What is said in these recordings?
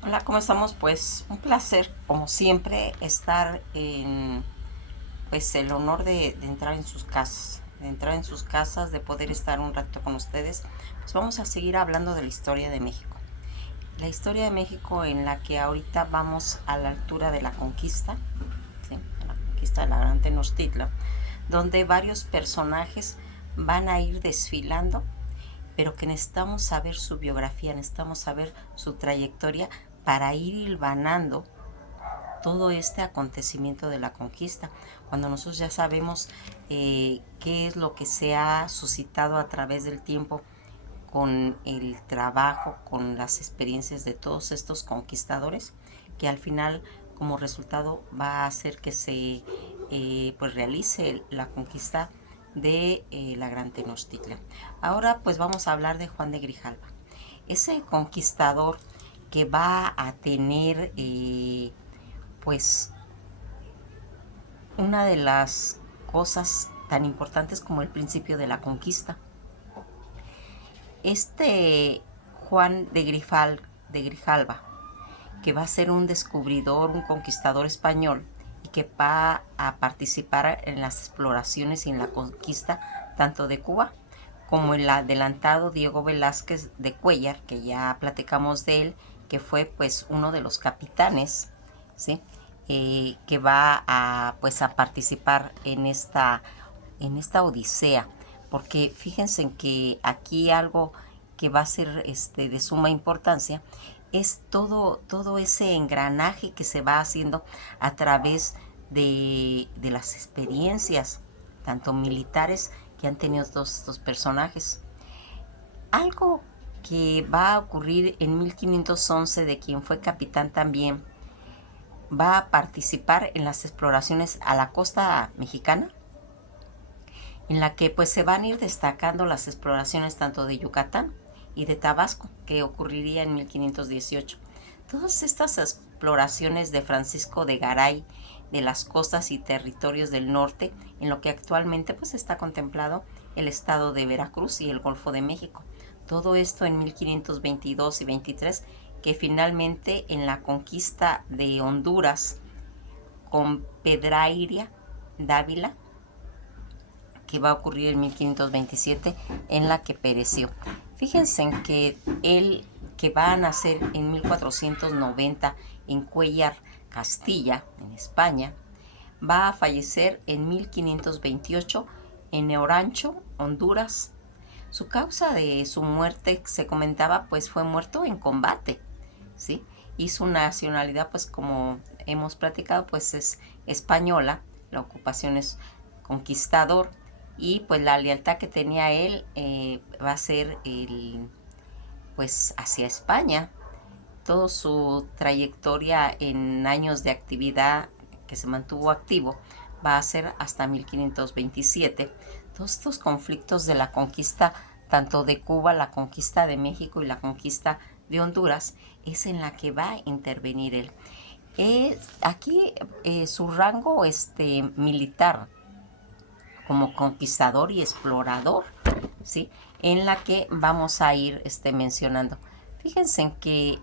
Hola, ¿cómo estamos? Pues un placer, como siempre, estar en pues el honor de entrar en sus casas, de poder estar un rato con ustedes. Pues vamos a seguir hablando de la historia de México. La historia de México en la que ahorita vamos a la altura de la conquista, ¿sí? A la conquista de la Gran Tenochtitlan, donde varios personajes van a ir desfilando, pero que necesitamos saber su biografía, necesitamos saber su trayectoria para ir hilvanando todo este acontecimiento de la conquista, cuando nosotros ya sabemos qué es lo que se ha suscitado a través del tiempo con el trabajo, con las experiencias de todos estos conquistadores, que al final como resultado va a hacer que se pues realice la conquista de la Gran Tenochtitlan. Ahora pues vamos a hablar de Juan de Grijalva, ese conquistador que va a tener pues una de las cosas tan importantes como el principio de la conquista. Este Juan de Grijalva, que va a ser un descubridor, un conquistador español, y que va a participar en las exploraciones y en la conquista tanto de Cuba como el adelantado Diego Velázquez de Cuéllar, que ya platicamos de él, que fue pues uno de los capitanes, ¿sí? Que va a pues a participar en esta odisea, porque fíjense en que aquí algo que va a ser de suma importancia es todo ese engranaje que se va haciendo a través de las experiencias, tanto militares que han tenido todos estos personajes. Algo que va a ocurrir en 1511, de quien fue capitán también, va a participar en las exploraciones a la costa mexicana, en la que pues se van a ir destacando las exploraciones tanto de Yucatán y de Tabasco, que ocurriría en 1518. Todas estas exploraciones de Francisco de Garay de las costas y territorios del norte, en lo que actualmente pues está contemplado el estado de Veracruz y el Golfo de México. Todo esto en 1522 y 23, que finalmente en la conquista de Honduras con Pedrairia Dávila, que va a ocurrir en 1527, en la que pereció. Fíjense en que él, que va a nacer en 1490 en Cuéllar, Castilla, en España, va a fallecer en 1528 en Orancho, Honduras. Su causa de su muerte, se comentaba, pues fue muerto en combate, ¿sí? Y su nacionalidad, pues como hemos platicado, pues es española, la ocupación es conquistador, y pues la lealtad que tenía él va a ser pues hacia España. Toda su trayectoria en años de actividad que se mantuvo activo va a ser hasta 1527. Todos estos conflictos de la conquista, tanto de Cuba, la conquista de México y la conquista de Honduras, es en la que va a intervenir él. Aquí su rango militar como conquistador y explorador, ¿sí? En la que vamos a ir mencionando. Fíjense en que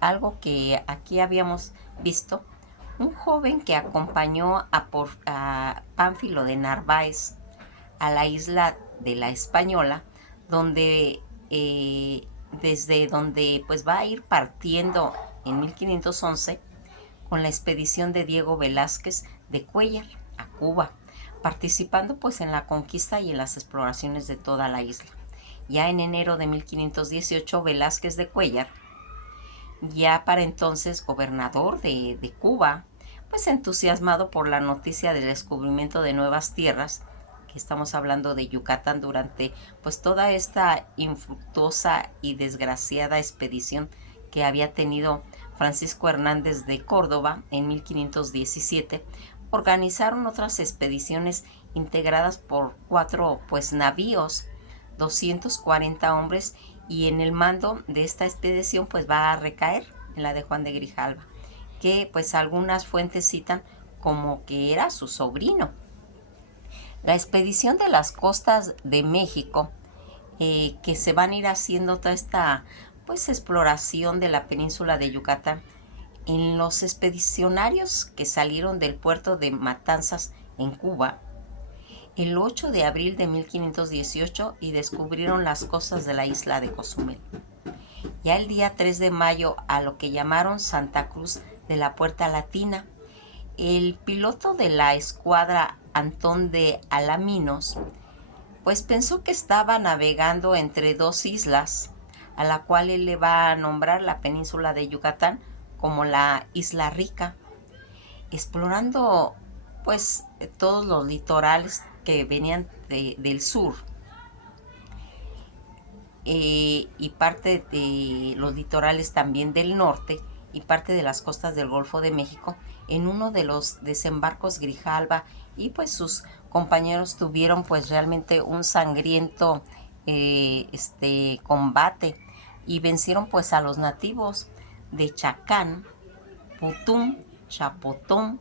algo que aquí habíamos visto, un joven que acompañó a Pánfilo de Narváez a la isla de la Española, donde desde donde pues va a ir partiendo en 1511 con la expedición de Diego Velázquez de Cuéllar a Cuba, participando pues en la conquista y en las exploraciones de toda la isla. Ya en enero de 1518, Velázquez de Cuéllar, ya para entonces gobernador de Cuba, pues entusiasmado por la noticia del descubrimiento de nuevas tierras, que estamos hablando de Yucatán, durante pues toda esta infructuosa y desgraciada expedición que había tenido Francisco Hernández de Córdoba en 1517, organizaron otras expediciones integradas por 4 pues navíos, 240 hombres, y en el mando de esta expedición pues va a recaer en la de Juan de Grijalva, que pues algunas fuentes citan como que era su sobrino. La expedición de las costas de México, que se van a ir haciendo toda esta pues exploración de la península de Yucatán. En los expedicionarios que salieron del puerto de Matanzas en Cuba el 8 de abril de 1518 y descubrieron las costas de la isla de Cozumel. Ya el día 3 de mayo a lo que llamaron Santa Cruz de la Puerta Latina, el piloto de la escuadra Antón de Alaminos pues pensó que estaba navegando entre dos islas, a la cual él le va a nombrar la península de Yucatán como la Isla Rica, explorando pues todos los litorales que venían del sur y parte de los litorales también del norte y parte de las costas del Golfo de México. En uno de los desembarcos Grijalva y pues sus compañeros tuvieron pues realmente un sangriento combate y vencieron pues a los nativos de Chacán, Putum, Chapotón,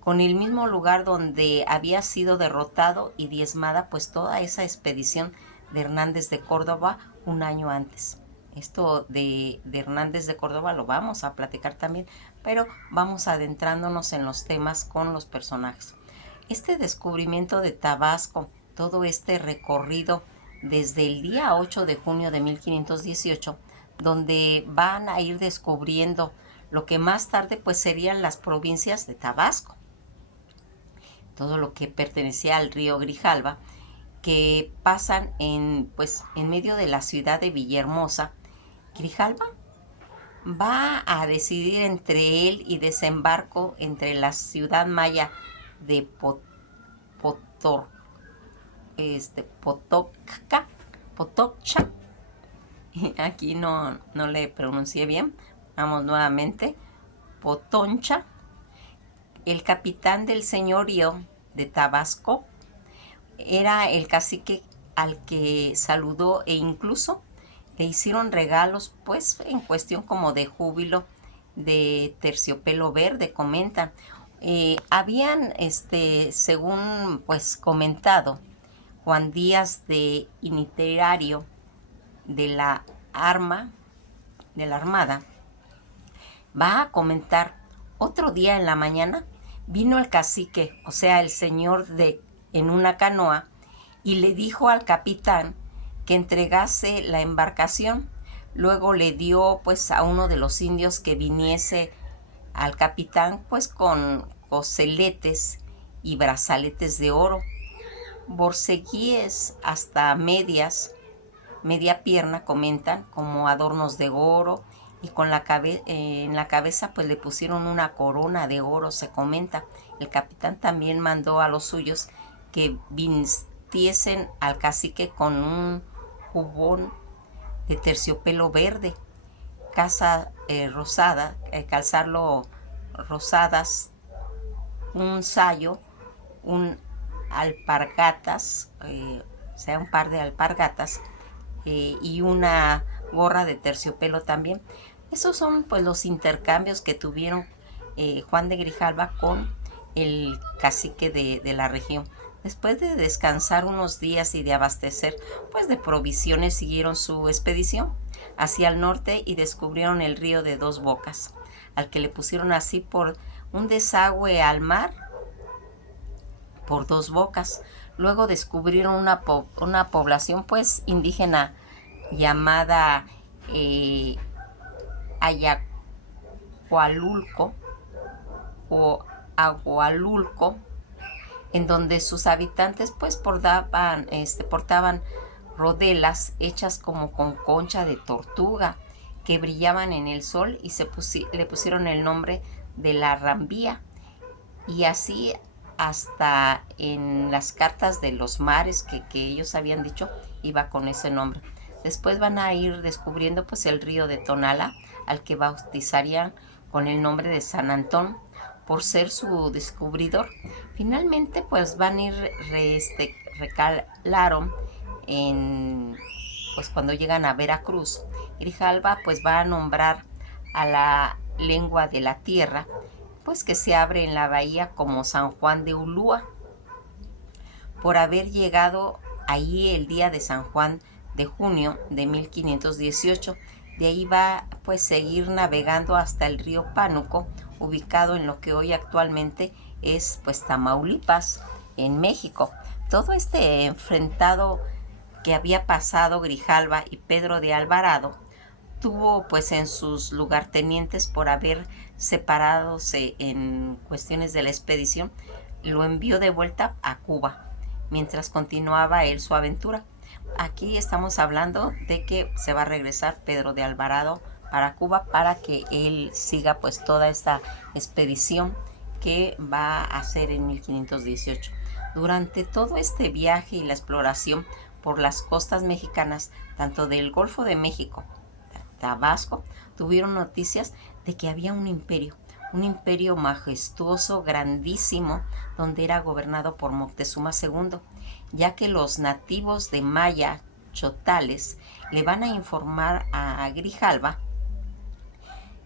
con el mismo lugar donde había sido derrotado y diezmada pues toda esa expedición de Hernández de Córdoba un año antes. Esto de Hernández de Córdoba lo vamos a platicar también, pero vamos adentrándonos en los temas con los personajes. Este descubrimiento de Tabasco, todo este recorrido desde el día 8 de junio de 1518, donde van a ir descubriendo lo que más tarde pues serían las provincias de Tabasco, todo lo que pertenecía al río Grijalva, que pasan en medio de la ciudad de Villahermosa. Grijalva va a decidir entre él y desembarco entre la ciudad maya de Potoccha. Aquí no le pronuncié bien. Vamos nuevamente. Potoncha. El capitán del señorío de Tabasco era el cacique al que saludó e incluso le hicieron regalos pues en cuestión como de júbilo de terciopelo verde, comentan. Habían según pues comentado Juan Díaz de Itinerario de la Armada, va a comentar: otro día en la mañana vino el cacique, o sea el señor en una canoa, y le dijo al capitán que entregase la embarcación. Luego le dio pues a uno de los indios que viniese al capitán pues con coseletes y brazaletes de oro, borceguíes hasta media pierna, comentan, como adornos de oro, y en la cabeza pues le pusieron una corona de oro, se comenta. El capitán también mandó a los suyos que vistiesen al cacique con un jubón de terciopelo verde, calzarlo rosadas, un sayo, un alpargatas, un par de alpargatas, y una gorra de terciopelo también. Esos son pues los intercambios que tuvieron Juan de Grijalva con el cacique de la región. Después de descansar unos días y de abastecer pues de provisiones, siguieron su expedición hacia el norte y descubrieron el río de Dos Bocas, al que le pusieron así por un desagüe al mar por Dos Bocas. Luego descubrieron una población pues indígena llamada Ayacualulco o Agualulco, en donde sus habitantes pues portaban rodelas hechas como con concha de tortuga que brillaban en el sol, y le pusieron el nombre de la Rambía, y así hasta en las cartas de los mares que ellos habían dicho iba con ese nombre. Después van a ir descubriendo pues el río de Tonala, al que bautizarían con el nombre de San Antón por ser su descubridor. Finalmente pues van a ir recalaron pues cuando llegan a Veracruz. Grijalva pues va a nombrar a la lengua de la tierra pues que se abre en la bahía como San Juan de Ulúa, por haber llegado allí el día de San Juan de junio de 1518, De ahí va pues seguir navegando hasta el río Pánuco, ubicado en lo que hoy actualmente es pues Tamaulipas, en México. Todo este enfrentado que había pasado Grijalva y Pedro de Alvarado tuvo pues en sus lugartenientes por haber separadose en cuestiones de la expedición, lo envió de vuelta a Cuba, mientras continuaba él su aventura. Aquí estamos hablando de que se va a regresar Pedro de Alvarado para Cuba para que él siga pues toda esta expedición que va a hacer en 1518. Durante todo este viaje y la exploración por las costas mexicanas, tanto del Golfo de México, Tabasco, tuvieron noticias de que había un imperio majestuoso, grandísimo, donde era gobernado por Moctezuma II, ya que los nativos de Maya, chotales, le van a informar a Grijalva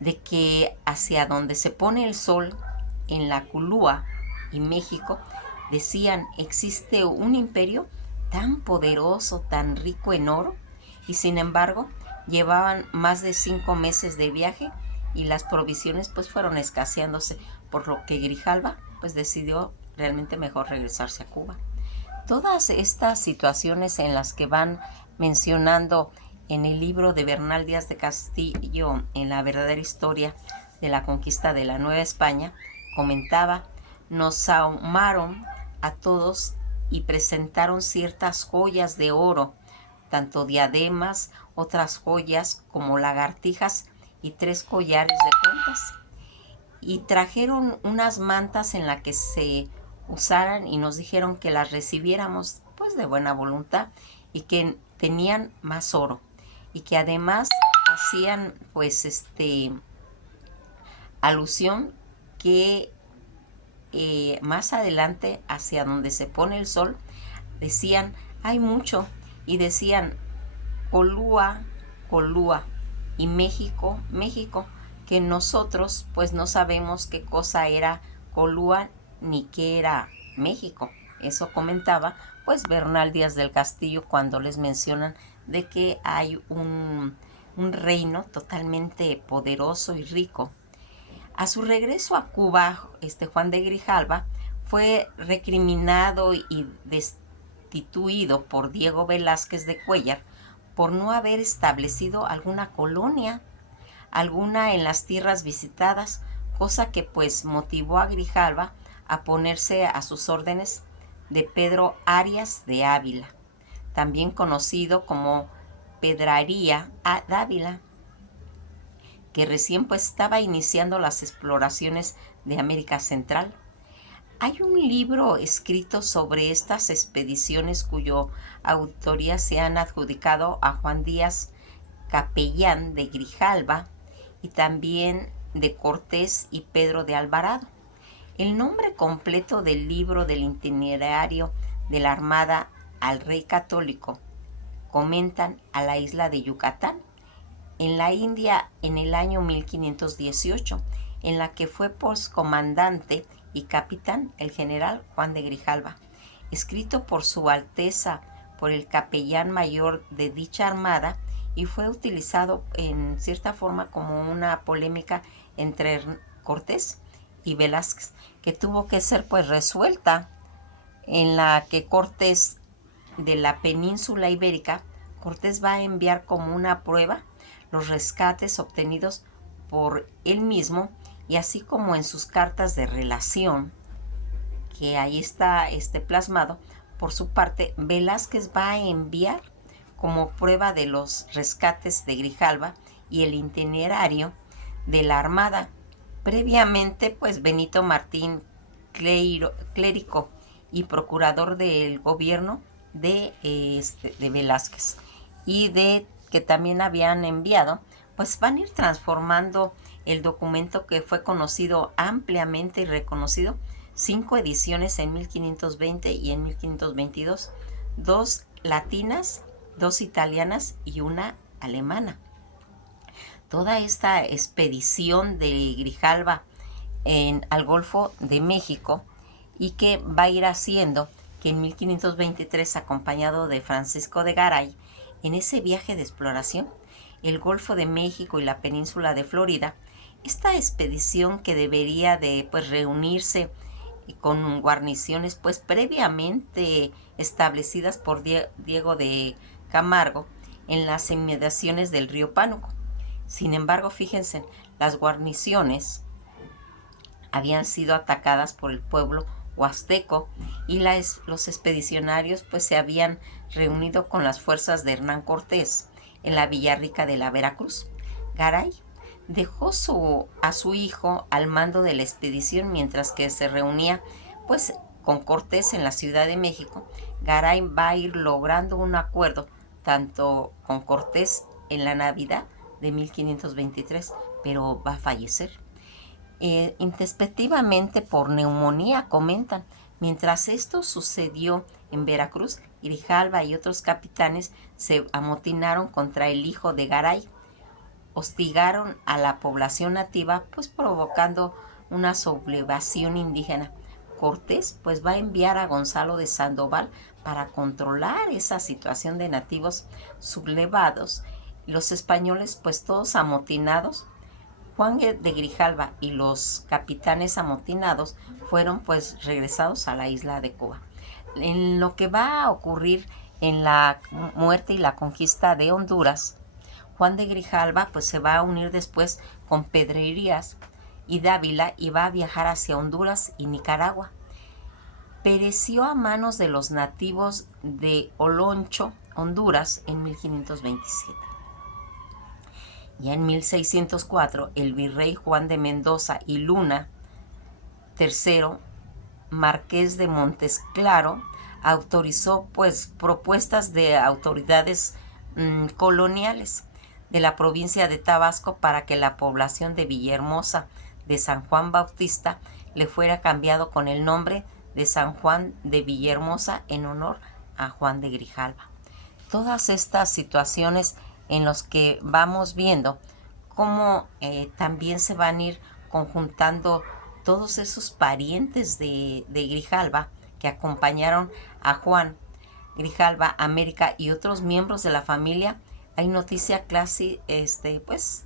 de que hacia donde se pone el sol, en la Culúa y México, decían, existe un imperio tan poderoso, tan rico en oro, y sin embargo llevaban más de 5 meses de viaje y las provisiones pues fueron escaseándose, por lo que Grijalva pues decidió realmente mejor regresarse a Cuba. Todas estas situaciones en las que van mencionando en el libro de Bernal Díaz de Castillo, en La verdadera historia de la conquista de la Nueva España, comentaba, nos ahumaron a todos y presentaron ciertas joyas de oro, tanto diademas, otras joyas como lagartijas y 3 collares de cuentas. Y trajeron unas mantas en las que se usaran y nos dijeron que las recibiéramos pues de buena voluntad y que tenían más oro y que además hacían pues alusión que más adelante hacia donde se pone el sol decían hay mucho y decían Colúa, Colúa y México, México, que nosotros pues no sabemos qué cosa era Colúa ni qué era México. Eso comentaba pues Bernal Díaz del Castillo cuando les mencionan de que hay un reino totalmente poderoso y rico. A su regreso a Cuba, Juan de Grijalva fue recriminado y destituido por Diego Velázquez de Cuéllar por no haber establecido alguna colonia, alguna en las tierras visitadas, cosa que pues motivó a Grijalva a ponerse a sus órdenes de Pedro Arias de Ávila, también conocido como Pedraría Dávila, que recién pues estaba iniciando las exploraciones de América Central. Hay un libro escrito sobre estas expediciones cuyo autoría se han adjudicado a Juan Díaz Capellán de Grijalva y también de Cortés y Pedro de Alvarado. El nombre completo del libro del itinerario de la Armada al Rey Católico comentan a la isla de Yucatán, en la India en el año 1518, en la que fue postcomandante y capitán el general Juan de Grijalva, escrito por su Alteza, por el capellán mayor de dicha armada, y fue utilizado en cierta forma como una polémica entre Cortés y Velázquez, que tuvo que ser pues resuelta, en la que Cortés de la península ibérica, Cortés va a enviar como una prueba los rescates obtenidos por él mismo y así como en sus cartas de relación, que ahí está plasmado. Por su parte, Velázquez va a enviar como prueba de los rescates de Grijalva y el itinerario de la Armada. Previamente, pues Benito Martín, clérigo y procurador del gobierno de Velázquez y de que también habían enviado, pues van a ir transformando el documento que fue conocido ampliamente y reconocido, 5 ediciones en 1520 y en 1522, 2 latinas, 2 italianas y una alemana. Toda esta expedición de Grijalva al Golfo de México y que va a ir haciendo que en 1523, acompañado de Francisco de Garay, en ese viaje de exploración, el Golfo de México y la península de Florida, esta expedición que debería de pues reunirse con guarniciones pues previamente establecidas por Diego de Camargo en las inmediaciones del río Pánuco. Sin embargo, fíjense, las guarniciones habían sido atacadas por el pueblo huasteco y los expedicionarios pues se habían reunido con las fuerzas de Hernán Cortés en la Villarrica de la Veracruz. Garay dejó a su hijo al mando de la expedición mientras que se reunía pues con Cortés en la Ciudad de México. Garay va a ir logrando un acuerdo tanto con Cortés en la Navidad de 1523, pero va a fallecer. Introspectivamente por neumonía, comentan. Mientras esto sucedió en Veracruz, Grijalva y otros capitanes se amotinaron contra el hijo de Garay. Hostigaron a la población nativa, pues provocando una sublevación indígena. Cortés pues va a enviar a Gonzalo de Sandoval para controlar esa situación de nativos sublevados. Los españoles pues todos amotinados. Juan de Grijalva y los capitanes amotinados fueron pues regresados a la isla de Cuba. En lo que va a ocurrir en la muerte y la conquista de Honduras, Juan de Grijalva pues se va a unir después con Pedrerías y Dávila y va a viajar hacia Honduras y Nicaragua. Pereció a manos de los nativos de Oloncho, Honduras, en 1527. Ya en 1604, el virrey Juan de Mendoza y Luna III, marqués de Montesclaro, autorizó pues propuestas de autoridades coloniales de la provincia de Tabasco para que la población de Villahermosa de San Juan Bautista le fuera cambiado con el nombre de San Juan de Villahermosa en honor a Juan de Grijalva. Todas estas situaciones en los que vamos viendo cómo también se van a ir conjuntando todos esos parientes de Grijalva que acompañaron a Juan Grijalva, América y otros miembros de la familia. Hay noticia clase, pues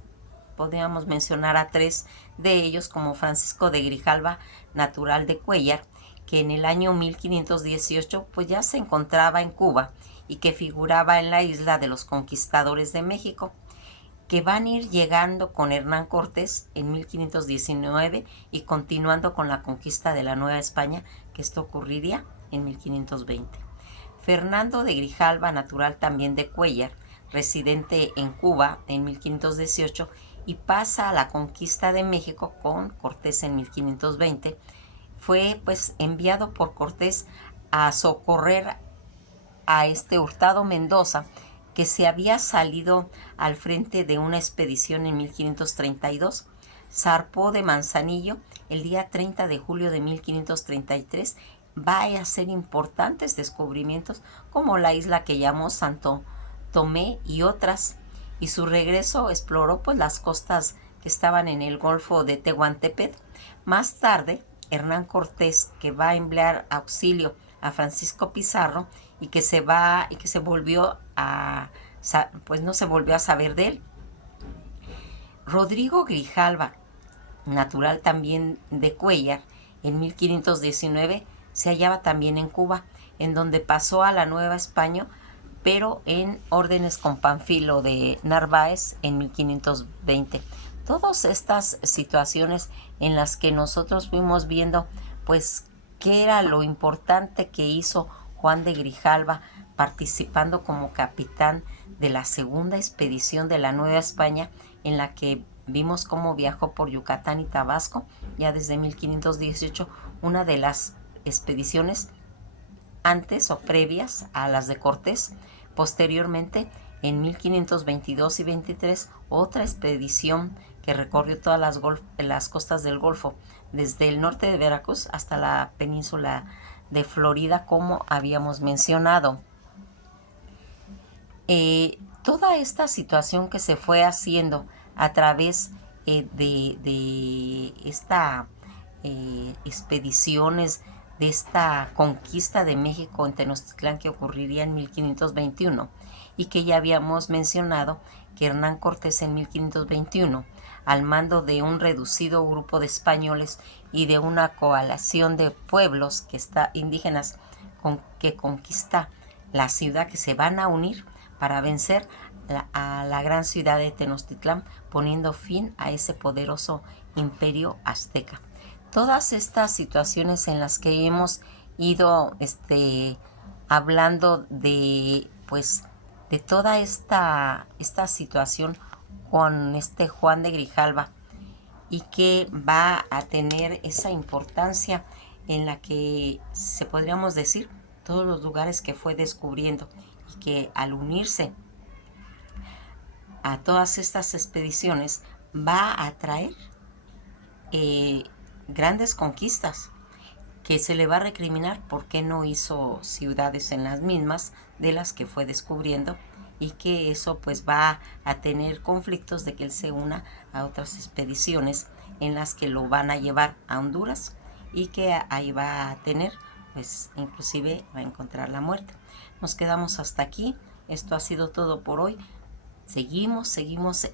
podríamos mencionar a 3 de ellos, como Francisco de Grijalva, natural de Cuéllar, que en el año 1518 pues ya se encontraba en Cuba y que figuraba en la isla de los conquistadores de México, que van a ir llegando con Hernán Cortés en 1519 y continuando con la conquista de la Nueva España, que esto ocurriría en 1520. Fernando de Grijalva, natural también de Cuéllar, residente en Cuba en 1518 y pasa a la conquista de México con Cortés en 1520, fue pues enviado por Cortés a socorrer a Hurtado Mendoza, que se había salido al frente de una expedición en 1532. Zarpó de Manzanillo el día 30 de julio de 1533. Va a hacer importantes descubrimientos como la isla que llamó Santo Tomé y otras. Y su regreso exploró pues las costas que estaban en el Golfo de Tehuantepec. Más tarde, Hernán Cortés, que va a emplear auxilio a Francisco Pizarro y que se volvió a, pues no se volvió a saber de él. Rodrigo Grijalva, natural también de Cuéllar, en 1519 se hallaba también en Cuba, en donde pasó a la Nueva España, pero en órdenes con Panfilo de Narváez en 1520. Todas estas situaciones en las que nosotros fuimos viendo, pues, qué era lo importante que hizo Juan de Grijalva participando como capitán de la segunda expedición de la Nueva España, en la que vimos cómo viajó por Yucatán y Tabasco, ya desde 1518, una de las expediciones antes o previas a las de Cortés. Posteriormente, en 1522 y 23, otra expedición que recorrió todas las costas del Golfo, desde el norte de Veracruz hasta la península de Florida, como habíamos mencionado. Toda esta situación que se fue haciendo a través de esta expediciones, de esta conquista de México en Tenochtitlán, que ocurriría en 1521 y que ya habíamos mencionado que Hernán Cortés en 1521, al mando de un reducido grupo de españoles y de una coalición de pueblos indígenas que conquista la ciudad, que se van a unir para vencer a la gran ciudad de Tenochtitlán, poniendo fin a ese poderoso imperio azteca. Todas estas situaciones en las que hemos ido hablando de, pues, de toda esta situación con Juan de Grijalva, y que va a tener esa importancia en la que se podríamos decir todos los lugares que fue descubriendo, y que al unirse a todas estas expediciones va a traer grandes conquistas, que se le va a recriminar porque no hizo ciudades en las mismas de las que fue descubriendo, y que eso pues va a tener conflictos de que él se una a otras expediciones en las que lo van a llevar a Honduras, y que ahí va a tener, pues inclusive va a encontrar la muerte. Nos quedamos hasta aquí. Esto ha sido todo por hoy. Seguimos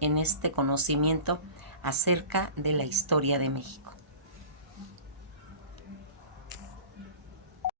en este conocimiento acerca de la historia de México.